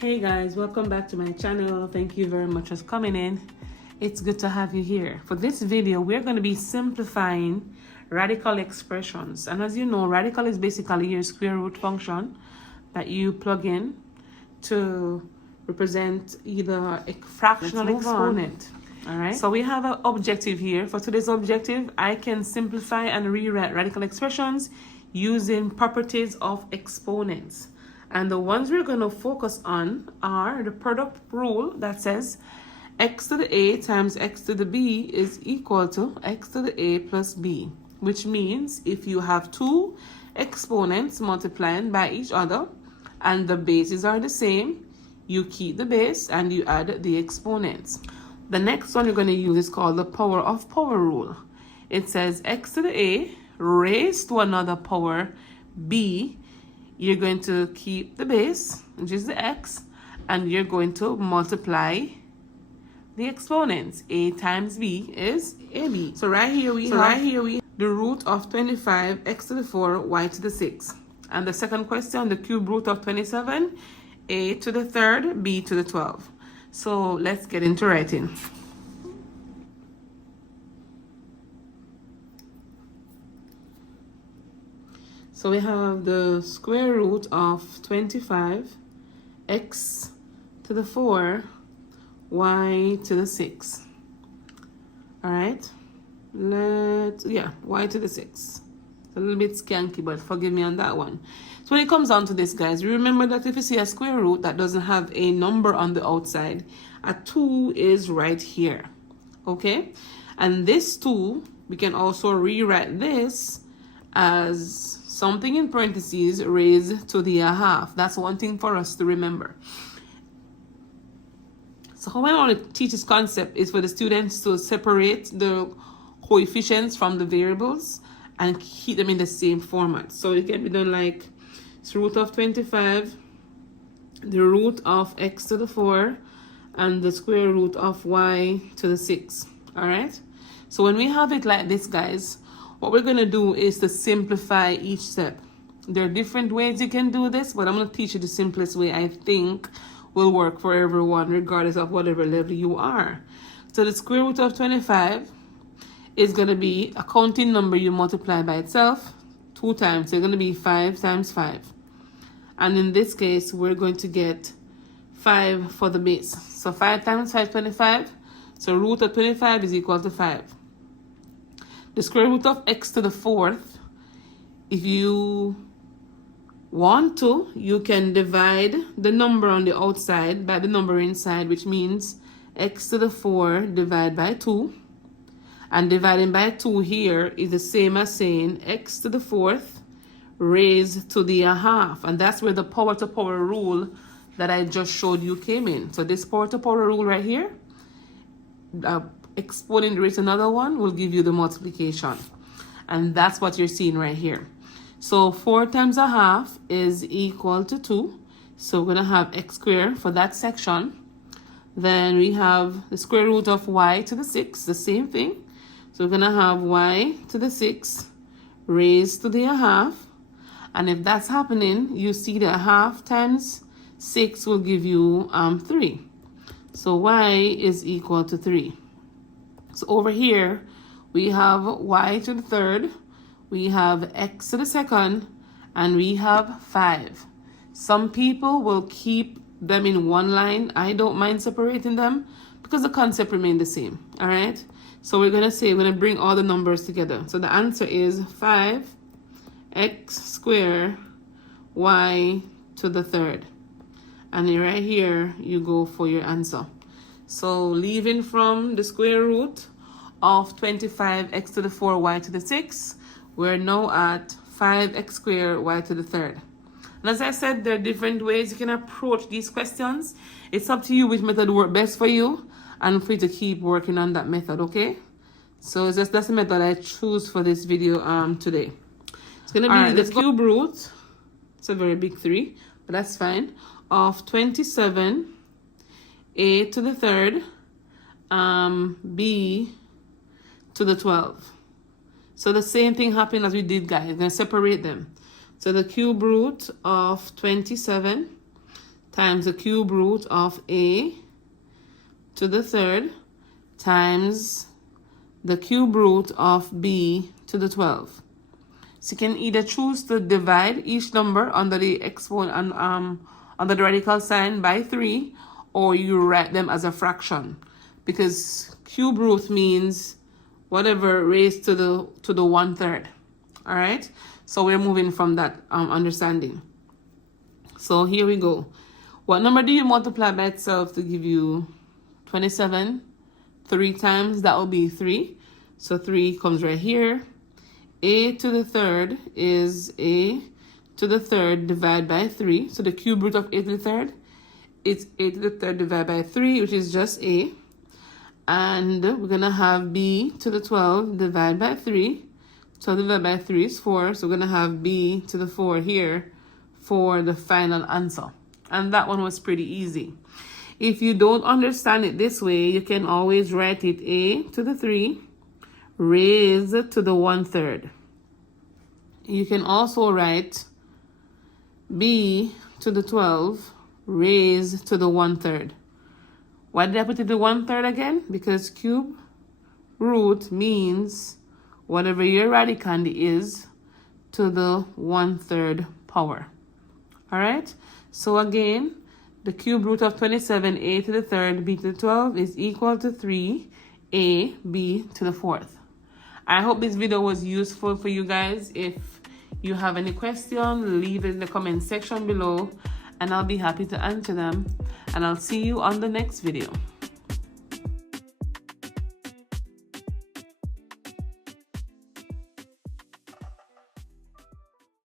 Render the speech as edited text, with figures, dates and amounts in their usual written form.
Hey guys, welcome back to my channel. Thank you very much for coming in. It's good to have you here. For this video, we're going to be simplifying radical expressions. And as you know, radical is basically your square root function that you plug in to represent either a fractional exponent. All right. So we have an objective here. For today's objective, I can simplify and rewrite radical expressions using properties of exponents. And the ones we're going to focus on are the product rule that says x to the a times x to the b is equal to x to the a plus b, which means if you have two exponents multiplying by each other and the bases are the same, you keep the base and you add the exponents. The next one you're going to use is called the power of power rule. It says x to the a raised to another power b. You're going to keep the base, which is the x, and you're going to multiply the exponents. A times b is ab. So right here we have the root of 25, x to the 4, y to the 6. And the second question, the cube root of 27, a to the 3rd, b to the 12. So let's get into writing. So we have the square root of 25, x to the 4, y to the 6. All right, y to the 6. It's a little bit skanky, but forgive me on that one. So when it comes down to this, guys, remember that if you see a square root that doesn't have a number on the outside, a 2 is right here, okay? And this 2, we can also rewrite this as something in parentheses raised to the half. That's one thing for us to remember. So how I want to teach this concept is for the students to separate the coefficients from the variables and keep them in the same format. So it can be done like it's root of 25, the root of x to the 4, and the square root of y to the 6. All right. So when we have it like this, guys, what we're going to do is to simplify each step. There are different ways you can do this, but I'm going to teach you the simplest way I think will work for everyone, regardless of whatever level you are. So the square root of 25 is going to be a counting number you multiply by itself 2 times. So it's going to be 5 times 5. And in this case, we're going to get 5 for the base. So 5 times 5 is 25. So root of 25 is equal to 5. The square root of x to the 4th, if you want to, you can divide the number on the outside by the number inside, which means x to the 4 divided by 2. And dividing by 2 here is the same as saying x to the 4th raised to the half. And that's where the power to power rule that I just showed you came in. So this power to power rule right here, exponent raised another one will give you the multiplication. And that's what you're seeing right here. So 4 times a half is equal to 2. So we're going to have x squared for that section. Then we have the square root of y to the 6, the same thing. So we're going to have y to the 6 raised to the half. And if that's happening, you see that half times 6 will give you 3. So y is equal to 3. So over here, we have y to the 3rd, we have x to the 2nd, and we have 5. Some people will keep them in one line. I don't mind separating them because the concept remains the same, all right? So we're going to bring all the numbers together. So the answer is 5x squared y to the 3rd. And right here, you go for your answer. So leaving from the square root of 25x to the 4 y to the 6, we're now at 5x squared y to the 3rd. And as I said, there are different ways you can approach these questions. It's up to you which method works best for you and for you to keep working on that method, okay? So that's the method I choose for this video today. It's going to be the cube root. It's a very big 3, but that's fine. Of 27 a to the 3rd, b to the 12. So the same thing happened as we did, guys. I'm going to separate them. So the cube root of 27 times the cube root of a to the third times the cube root of b to the 12. So you can either choose to divide each number under the exponent under the radical sign by 3, or you write them as a fraction, because cube root means whatever raised to the 1/3. All right, so we're moving from that understanding. So here we go. What number do you multiply by itself to give you 27? 3 times, that will be 3. So 3 comes right here. A to the third is a to the third divided by 3. So the cube root of a to the third is a to the third divided by 3, which is just a. And we're going to have b to the 12 divided by 3. 12 divided by 3 is 4. So we're going to have b to the 4 here for the final answer. And that one was pretty easy. If you don't understand it this way, you can always write it a to the 3 raised to the 1/3. You can also write b to the 12 raised to the 1/3. Why did I put it to 1/3 again? Because cube root means whatever your radicand is to the 1/3 power. All right, so again, the cube root of 27, a to the third, b to the 12 is equal to 3a, b to the 4th. I hope this video was useful for you guys. If you have any question, leave it in the comment section below, and I'll be happy to answer them. And I'll see you on the next video.